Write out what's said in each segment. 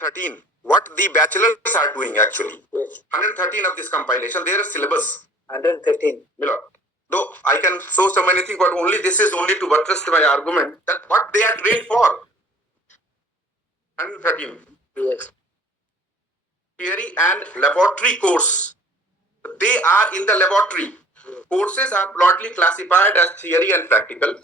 13. What the bachelors are doing actually. Yes. 113 of this compilation, their syllabus. 113. Below. Though I can show so many things, but only this is only to buttress my argument that what they are trained for. 113. Yes. Theory and laboratory course. They are in the laboratory. Courses are broadly classified as theory and practical.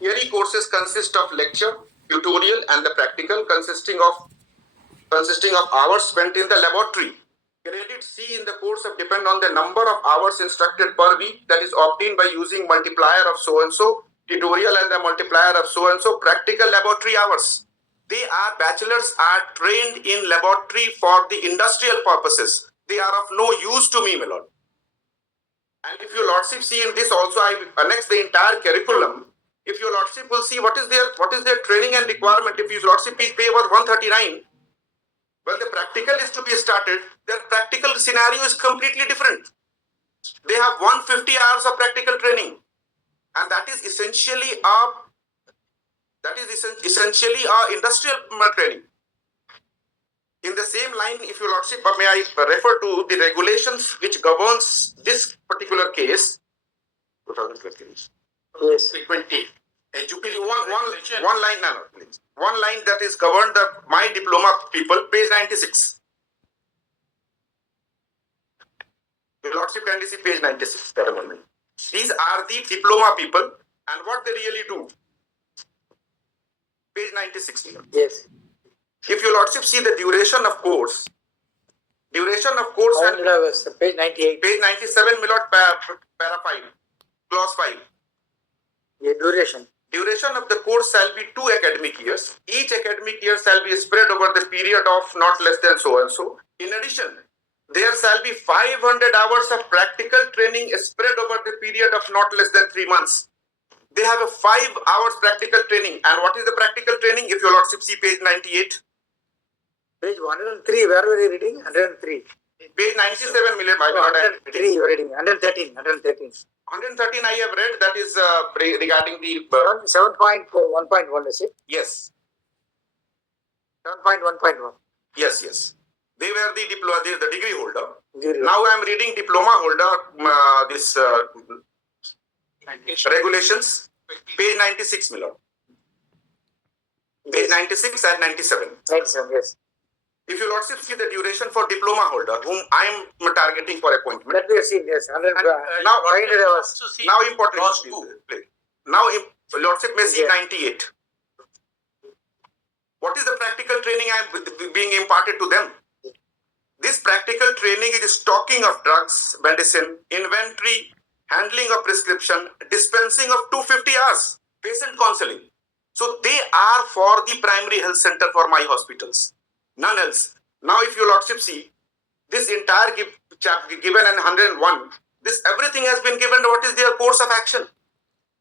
Theory courses consist of lecture, tutorial, and the practical consisting of hours spent in the laboratory. Credit C in the course of depend on the number of hours instructed per week, that is obtained by using multiplier of so and so, tutorial and the multiplier of so and so, practical laboratory hours. Bachelors are trained in laboratory for the industrial purposes. They are of no use to me, my lord. And if your lordship see in this also, I annex the entire curriculum. If your lordship will see what is their training and requirement, if your lordship is pay about 139, well, the practical is to be started. Their practical scenario is completely different. They have 150 hours of practical training, and that is essentially a industrial training. In the same line, if your lordship, may I refer to the regulations which governs this particular case? 2020. Yes. 20. One line, no, please. One line that is governed my diploma people, page 96. Your lordship kindly see page 96. These are the diploma people and what they really do. Page 96. Yes. If your lordship see the duration of course. Page 98. Page 97, my lord, para 5, clause 5. Yeah, duration. Duration of the course shall be 2 academic years. Each academic year shall be spread over the period of not less than so and so. In addition, there shall be 500 hours of practical training spread over the period of not less than 3 months. They have a 5 hours practical training. And what is the practical training? If your lordship see page 98. Page 103, where were you reading? 103. Page 97, million. 103, you are reading. 113. 113 I have read, that is regarding the... 7.1.1 is it? Yes. 7.1.1. Yes. They were the degree holder. Now I am reading diploma holder, regulations, page 96, my lord. Page 96 and 97. 97, yes. If you lordship see the duration for diploma holder, whom I am targeting for appointment. That we have seen, yes. Now important. Now lordship may see 98. What is the practical training I am being imparted to them? This practical training is stocking of drugs, medicine, inventory, handling of prescription, dispensing of 250 hours, patient counseling. So they are for the primary health center for my hospitals. None else. Now, if your lordship see, this entire given in 101, this everything has been given. What is their course of action?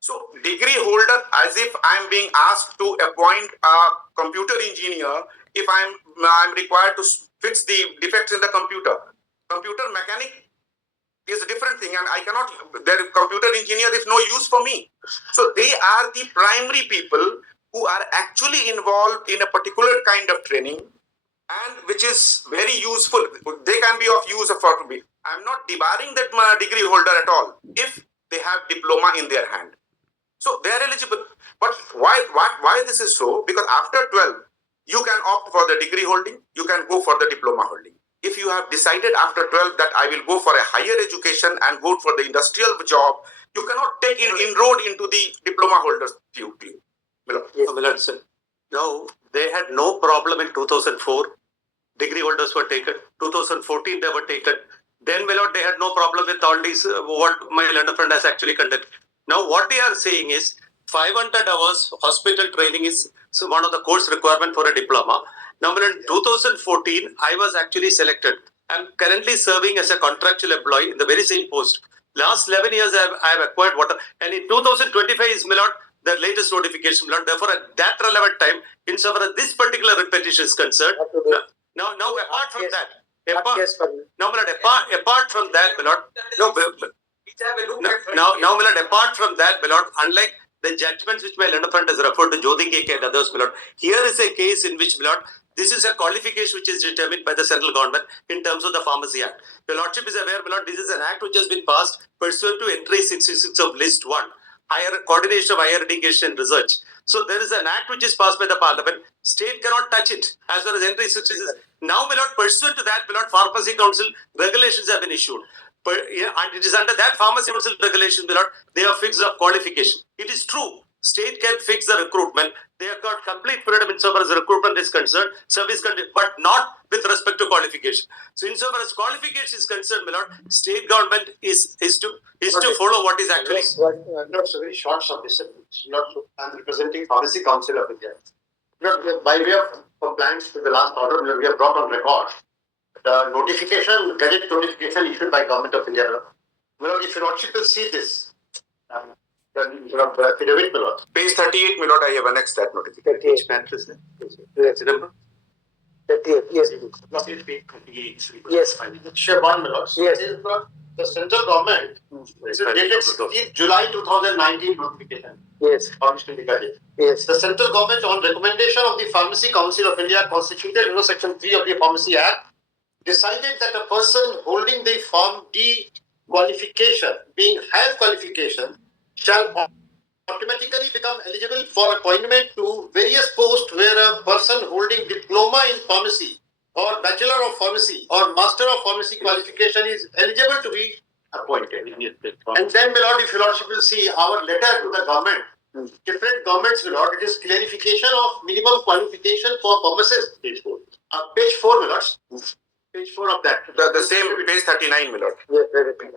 So, degree holder, as if I am being asked to appoint a computer engineer, if I am required to fix the defects in the computer. Computer mechanic is a different thing, and I cannot. Their computer engineer is no use for me. So, they are the primary people who are actually involved in a particular kind of training. And which is very useful. They can be of use for me. I am not debarring that degree holder at all if they have diploma in their hand. So they are eligible. But why this is so? Because after 12, you can opt for the degree holding. You can go for the diploma holding. If you have decided after 12 that I will go for a higher education and go for the industrial job, you cannot take inroad into the diploma holders. Yes. Now, they had no problem in 2004. Degree holders were taken. 2014 they were taken. Then, my lord, they had no problem with all these, what my learned friend has actually conducted. Now, what they are saying is 500 hours hospital training is one of the course requirement for a diploma. Now, in 2014, I was actually selected. I'm currently serving as a contractual employee in the very same post. Last 11 years, I have acquired water. And in 2025 is, my lord, the latest notification, my lord. Therefore, at that relevant time, insofar as this particular repetition is concerned, now, apart from that, apart from that, my lord, now, my lord, apart from that, my lord, unlike the judgments which my learned friend has referred to, Jyoti K and others, my lord, here is a case in which, my lord, This is a qualification which is determined by the central government in terms of the Pharmacy Act. Your Lordship is aware, my Lord, this is an act which has been passed pursuant to entry 66 of list 1, higher coordination of higher education and research. So there is an act which is passed by the parliament. State cannot touch it as far as entry 66 is. Now, my Lord, pursuant to that, my Lord, Pharmacy Council regulations have been issued. And it is under that Pharmacy Council regulation, my Lord, they have fixed a qualification. It is true. State can fix the recruitment. They have got complete freedom insofar as recruitment is concerned, service country, but not with respect to qualification. So, insofar as qualification is concerned, my Lord, state government is to follow what is actually. Not so very short submission. I'm representing Pharmacy Council of India. By way of compliance with the last order, we have brought on record the notification, gadget notification issued by Government of India. If your Lordship will see this, Page 38, my lord, I have annexed that notification. 38. Which matter is that? Remember? 38, yes. Yes. Share one, my lord. Yes. The central government, this is dated 16th July 2019 notification. Yes. Published in the Gadget. Yes. The central government, on recommendation of the Pharmacy Council of India, constituted under Section 3 of the Pharmacy Act, decided that a person holding the Form D qualification, being higher qualification, shall automatically become eligible for appointment to various posts where a person holding diploma in pharmacy or bachelor of pharmacy or master of pharmacy qualification is eligible to be appointed. And then, my lord, if your lordship will see our letter to the government, different governments, my lord, it is clarification of minimum qualification for pharmacists. Page 4. Page 4, my lord. Page 4 of that. The same page 39, my lord.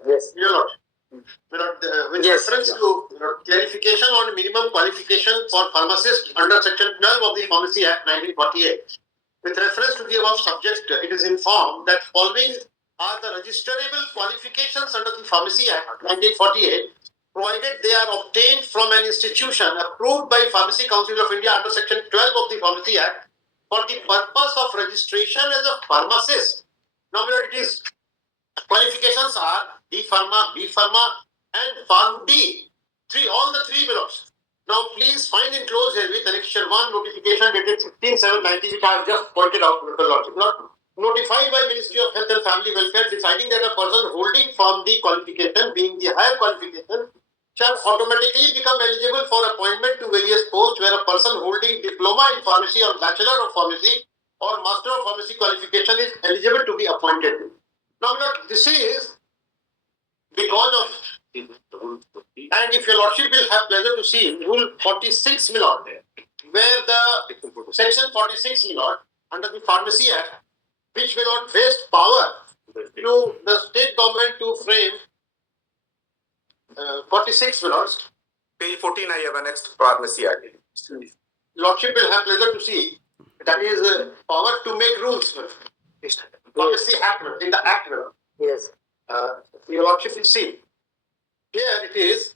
Yes, your lord. With reference to clarification on minimum qualification for pharmacists under Section 12 of the Pharmacy Act 1948. With reference to the above subject, it is informed that following are the registerable qualifications under the Pharmacy Act 1948, provided they are obtained from an institution approved by Pharmacy Council of India under Section 12 of the Pharmacy Act for the purpose of registration as a pharmacist. Now, it is qualifications are D Pharma, B Pharma, and Pharm D. All the three belows. Now, please find enclosed here with Annexure 1 notification dated 16/7/90, which I have just pointed out to the Lordship. Notified by Ministry of Health and Family Welfare, deciding that a person holding Form D qualification, being the higher qualification, shall automatically become eligible for appointment to various posts where a person holding diploma in pharmacy or bachelor of pharmacy or master of pharmacy qualification is eligible to be appointed. Now, this is because of, and if your lordship will have pleasure to see Rule 46, my lord, where the Section 46, my lord, under the Pharmacy Act, which will not waste power to the state government to frame 46, my lord. Page 14, I have annexed Pharmacy Act. Lordship will have pleasure to see that is power to make rules. Pharmacy Act, in the Act. Yes. Your lordship will see. Here it is.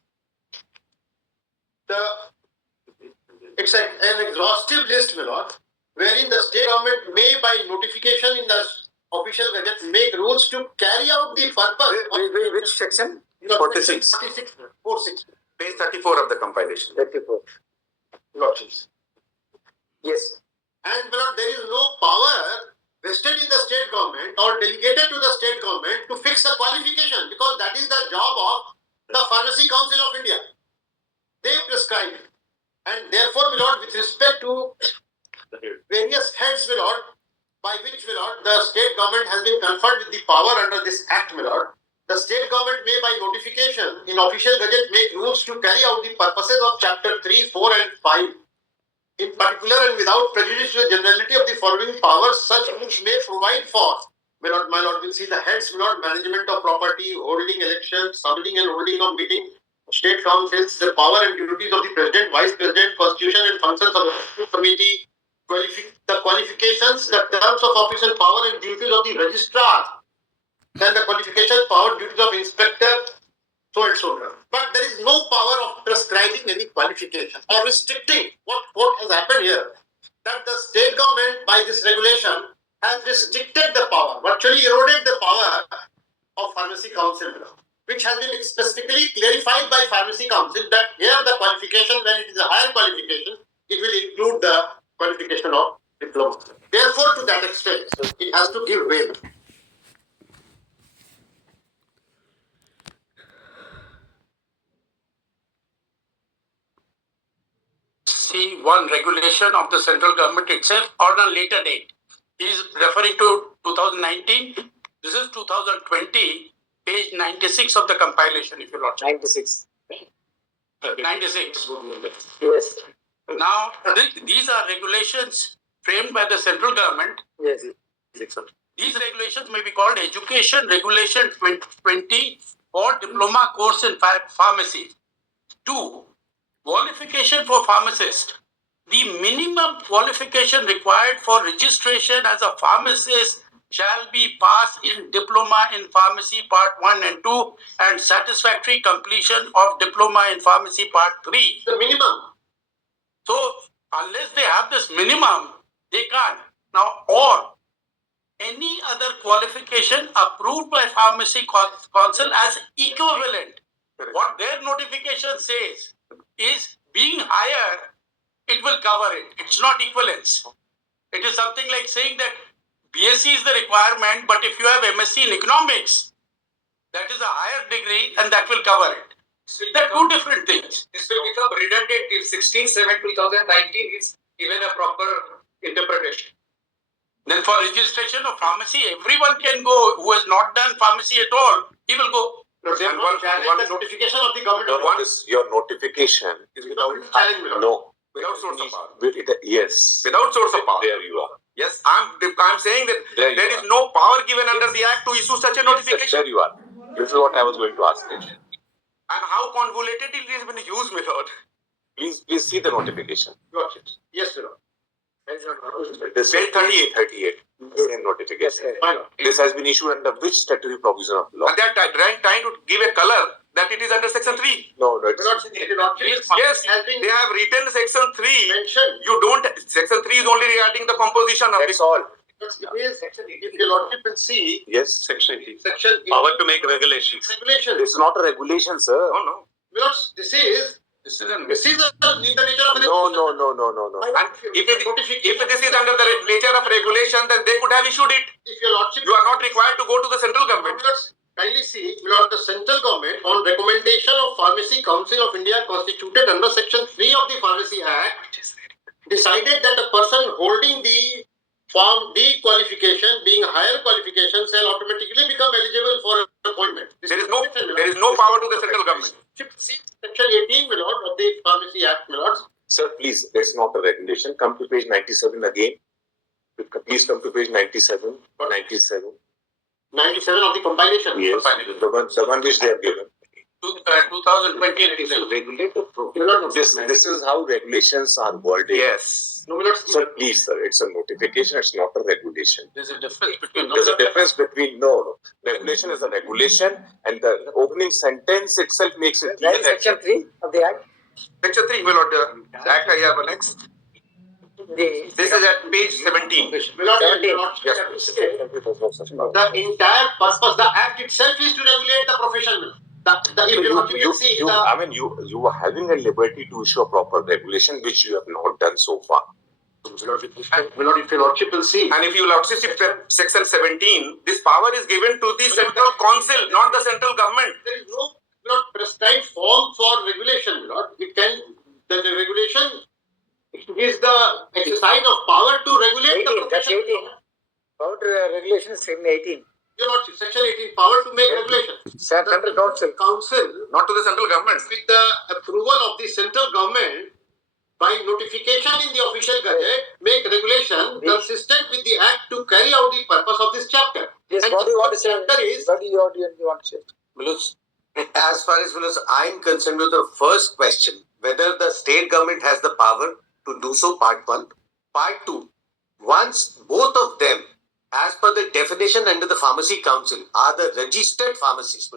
It's an exhaustive list, my lord, wherein the state government may, by notification in the official gazette, make rules to carry out the purpose. Which section? 46. 46. Page 34 of the compilation. 34. Lordships. Yes. And, my lord, there is no power vested in the state government or delegated to the state government to fix a qualification, because that is the job of the Pharmacy Council of India. They prescribe it. And therefore, my lord, with respect to various heads, my lord, by which, my lord, the state government has been conferred with the power under this act, my lord, the state government may, by notification in official gazette, make rules to carry out the purposes of Chapter 3, 4, and 5. In particular, and without prejudice to the generality of the following powers, such rules may provide for, my lord, will see the heads, my lord, management of property, holding elections, summoning and holding of meeting, state councils, the power and duties of the president, vice president, constitution and functions of the committee, the qualifications, the terms of office and power and duties of the registrar, then the qualification, power, duties of inspector, so and so on. But there is no power of prescribing any qualification or restricting. What has happened here? That the state government, by this regulation, has restricted the power, virtually eroded the power of Pharmacy Council, which has been specifically clarified by Pharmacy Council that here the qualification, when it is a higher qualification, it will include the qualification of diploma. Therefore, to that extent, it has to give way. See one regulation of the central government itself on a later date. He is referring to 2019. This is 2020, page 96 of the compilation, if you want. 96. 96. Yes. Now, these are regulations framed by the central government. Yes. These regulations may be called Education Regulation 2020 or Diploma Course in Pharmacy. 2. Qualification for pharmacist. The minimum qualification required for registration as a pharmacist shall be passed in Diploma in Pharmacy Part 1 and 2 and satisfactory completion of Diploma in Pharmacy Part 3. The minimum. So, unless they have this minimum, they can't. Now, or any other qualification approved by Pharmacy Council as equivalent. What their notification says is being higher, it will cover it. It's not equivalence. It is something like saying that BSc is the requirement, but if you have MSc in economics, that is a higher degree and that will cover it. So they're two different things. This will become redundant if 16/7/2019 is given a proper interpretation. Then for registration of pharmacy, everyone can go who has not done pharmacy at all. He will go. No, they have And not one- challenged one- the notification of the government. Your One your notification is without challenge, my lord. no without source of power. Yes. Without source of power. There you are. Yes, I'm saying that There you there is are. no power given under the Act to issue such a Yes, notification. there you are. This is what I was going to ask you. And how convoluted it is been used, my lord. Please see the notification. Yes, my lord. This Page 38. 38. Same notification. My lord. This has been issued under which statutory provision of law? And they are trying to give a color that it is under Section 3. No, My it's lord, the lordship Yes, has been they have written Section 3. mentioned. You don't. Section 3 is only regarding the composition of that's the. all. It is section 18. If your lordship will see Yes, section 18. section 18, Power to make regulations. regulations. It's not a regulation, sir. No, no. My lord, this is This is an the nature of No. And if this is under the nature of regulation, then they could have issued it. If your lordship, You are not required to go to the central government. kindly see, my lord, the central government on recommendation of Pharmacy Council of India constituted under section 3 of the Pharmacy Act decided that a person holding the Form D qualification being higher qualification shall automatically become eligible for appointment. This There is is no power to the central government. See section 18, my lord, of the Pharmacy Act, my lord. Sir, please, that's not a regulation. Come to page 97 again. Please come to page 97. 97. 97 of the compilation. Yes, the one which they have given. 2020 regulation. Regulator this is how regulations are worded. Yes. No, my lord. Sir, please, sir, it's a notification, it's not a regulation. There's a difference between There's a difference between no. Regulation is a regulation, and the opening sentence itself makes it clear That is that section 3 of the Act. Section 3, my lord. Act I have next. The, This is at page 17. My lord, 17. Yes. the entire purpose, the Act itself is to regulate the profession. If you want to see the I mean, you are having a liberty to issue a proper regulation, which you have not done so far. my lord, if your lordship will see. And if you will see section 17, this power is given to the central council, not the central government. There is no prescribed form for regulation, my lord. It can, the regulation is the exercise of power to regulate the 18, that's profession. 18. About regulation is section 18. Your lordship, section 18, power to make regulation. Central Council. Council, Not to the central government. with the approval of the central government, by notification in the official gazette, make regulation consistent with the Act to carry out the purpose of this chapter. Yes, And what do you want to say? chapter is What do you want to say? As far as I'm concerned with the first question, whether the state government has the power to do so, part 1. Part 2, once both of them, as per the definition under the Pharmacy Council, are the registered pharmacists.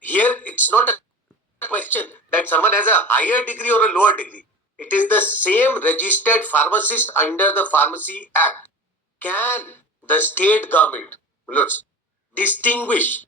Here, it's not a question that someone has a higher degree or a lower degree. It is the same registered pharmacist under the Pharmacy Act. Can the state government distinguish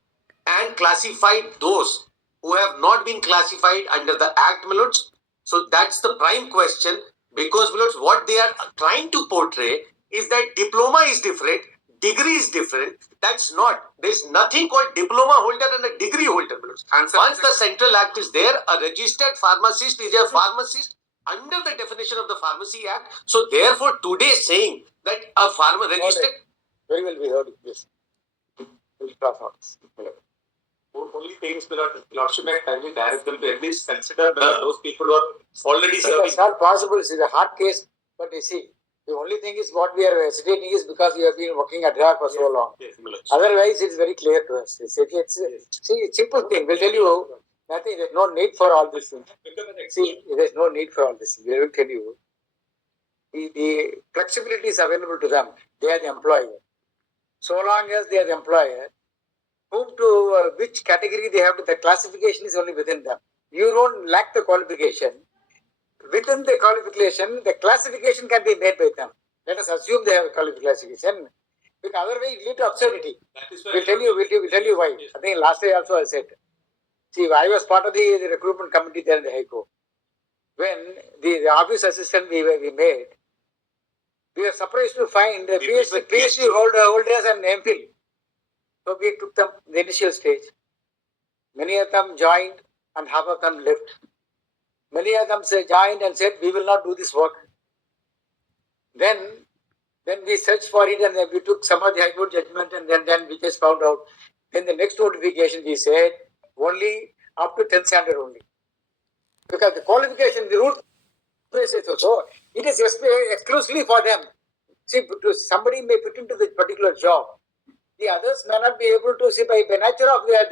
and classify those who have not been classified under the Act, my lords? So that's the prime question. Because what they are trying to portray is that diploma is different, degree is different. That's not. There's nothing called diploma holder and a degree holder. Once the Central Act is there, a registered pharmacist is a pharmacist under the definition of the Pharmacy Act. So therefore, today saying that a registered. Very well, we heard it. Yes. We'll cross out. Only things Lordship may kindly direct them to at least consider those people who are already serving. It's not possible. It's a hard case, but you see, the only thing is what we are hesitating is because you have been working at HAR for so long. Yes, Otherwise, it's very clear to us. See, it's a simple thing. We'll tell you nothing. There's no need for all this thing. See, there's no need for all this. We will tell you. The flexibility is available to them. They are the employer. So long as they are the employer, whom to which category they have, the classification is only within them. You don't lack the qualification. Within the qualification, the classification can be made by them. Let us assume they have a qualification. Because otherwise, it lead to absurdity. We'll tell you why. I think last day also I said. See, I was part of the recruitment committee there in the High Court. When the office assistant we made, we were surprised to find the PhD holders and MPhil. So we took them the initial stage. Many of them joined and half of them left. Many of them joined and said, we will not do this work. Then we searched for it and then we took some of the High Court judgment and then we just found out. Then the next notification we said, only up to 10th standard only. Because the qualification, the rule says so, it is exclusively for them. See, somebody may fit into this particular job. The others may not be able to see by nature of their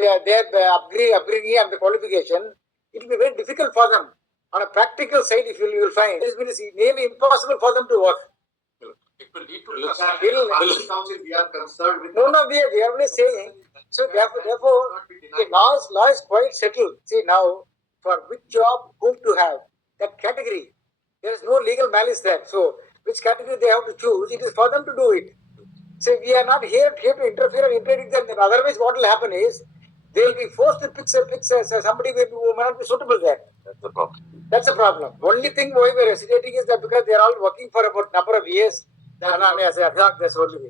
upbringing and the qualification. It will be very difficult for them. On a practical side, if you will find, it is nearly impossible for them to work. It will lead to we are concerned with. No, we are only saying. So therefore, the law is quite settled. See now, for which job, whom to have, that category, there is no legal malice there. So which category they have to choose, it is for them to do it. So we are not here to interfere and interdict them. Otherwise, what will happen is they will be forced to pick somebody who may not be suitable there. That's the problem. Only thing why we are hesitating is that because they are all working for about number of years. That's only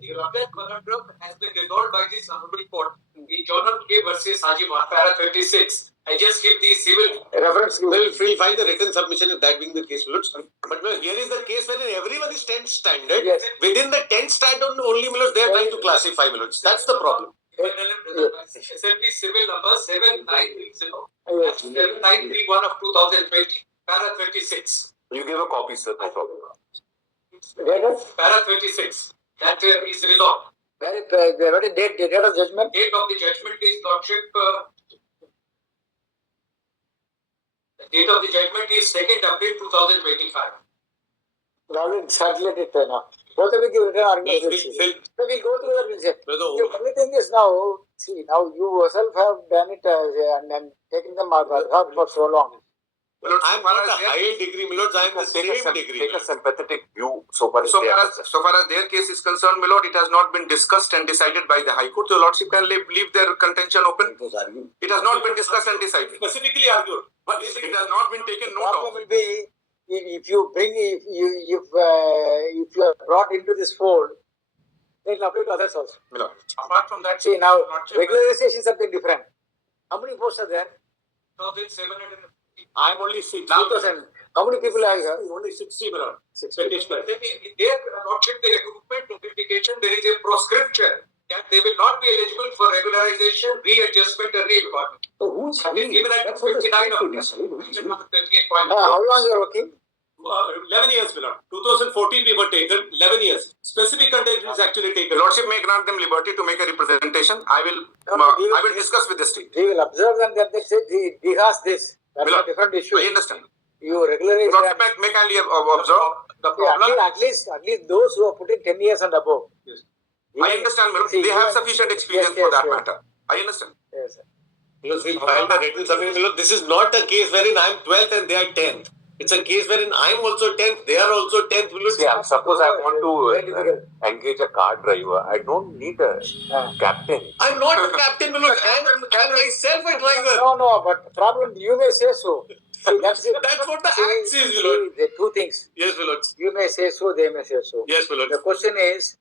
the Ramesh conundrum has been resolved by this honorable court in Journal K versus Hajima, para 36. I just give the civil reference. We'll find the written submission if that being the case. But here is the case wherein everyone is 10th standard. Yes. Within the 10th standard only, they are trying to classify. That's the problem. SLP civil number 7930 7931 of 2020, para 36. You give a copy, sir. No problem. Para 36. That is resolved. What is date of judgment? Date of the judgment is Lordship. The date of the judgment is 2nd April 2025. Already circulated now. Both of you give written arguments. So we'll go through that. We'll say. The only thing is now, see, now you yourself have done it and taken them out for so long. I'm not a higher degree, Milord. I'm the same degree. Take a sympathetic view so far as their case is concerned, Milord, it has not been discussed and decided by the High Court. The Lordship can leave their contention open. It has not been discussed and decided. Specifically argued. But it has not been taken note of. Will be if you are brought into this fold, then apply to others also. Milord. Apart from that, see now regularizations have been different. How many posts are there? 1,750. I'm only 6. 2,000. How many people are here? Only 60, Milord. 60. Their Lordship, the recruitment notification, there is a proscription that they will not be eligible for regularization, readjustment, and re-employment. So who's Given at 59 of this, how long you are working? 11 years, Milord. 2014 we were taken. 11 years. Specific contention is actually The taken. Lordship may grant them liberty to make a representation. I will discuss with the state. They will observe and then they say, he has this. That's a different issue. I understand. You regularize Lordship that. may kindly observe the problem. At least those who are put in 10 years and above. Yes. I understand, Milord. They have sufficient experience for that matter. I understand. Yes, sir. Because we filed a written submission. Milord, this is not a case wherein I'm 12th and they are 10th. It's a case wherein I'm also 10th, they are also 10th. Yeah, suppose I want to engage a car driver. I don't need a captain. I'm not a captain, Milord. I'm myself a driver. No, but the problem, you may say so. See, that's it. That's what the See, Act says, see, Milord. there are two things. Yes, Milord. You may say so, they may say so. Yes, Milord. The question is,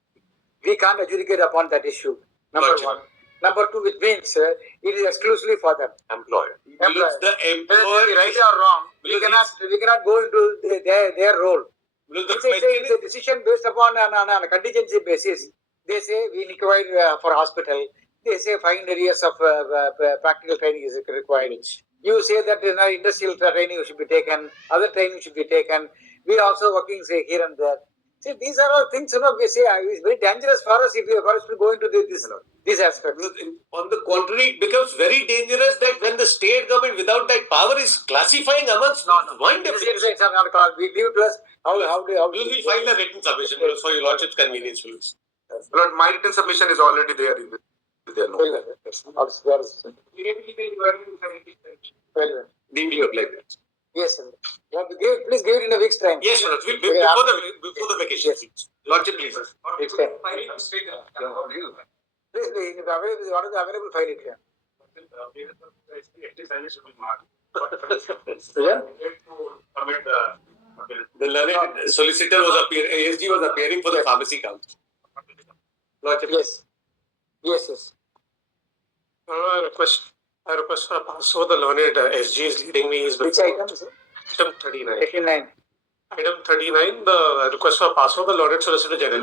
we can't adjudicate upon that issue. Number Lordship. one. Number two, which means it is exclusively for them. Employer. Milord, the Whether employer they be right or wrong, we cannot go into their role. Milord, the It's a decision based upon a contingency basis. They say we require for hospital. They say 500 years of practical training is required. You say that industrial training should be taken, other training should be taken. We also working say here and there. See, these are all things we say it's very dangerous for us for us to go into these aspects. On the contrary, it becomes very dangerous that when the state government without that power is classifying amongst one definition. It's not called. We leave to us how We will file a written submission for your lordship's convenience. Lord, my written submission is already there with their note. Deemed you like that. Yes, sir. Please give it in a week's time. Yes, Lord. Before the vacation. Yes. Lordship, please. Week's time. Please, what is the available file it here? Yeah? The learned solicitor was appearing, ASG was appearing for the pharmacy council. Lordship. Yes. Yes. I request for a pass over the learned SG is leading me. Is Which item is it? item 39. 89. Item 39, the request for pass over the learned solicitor general.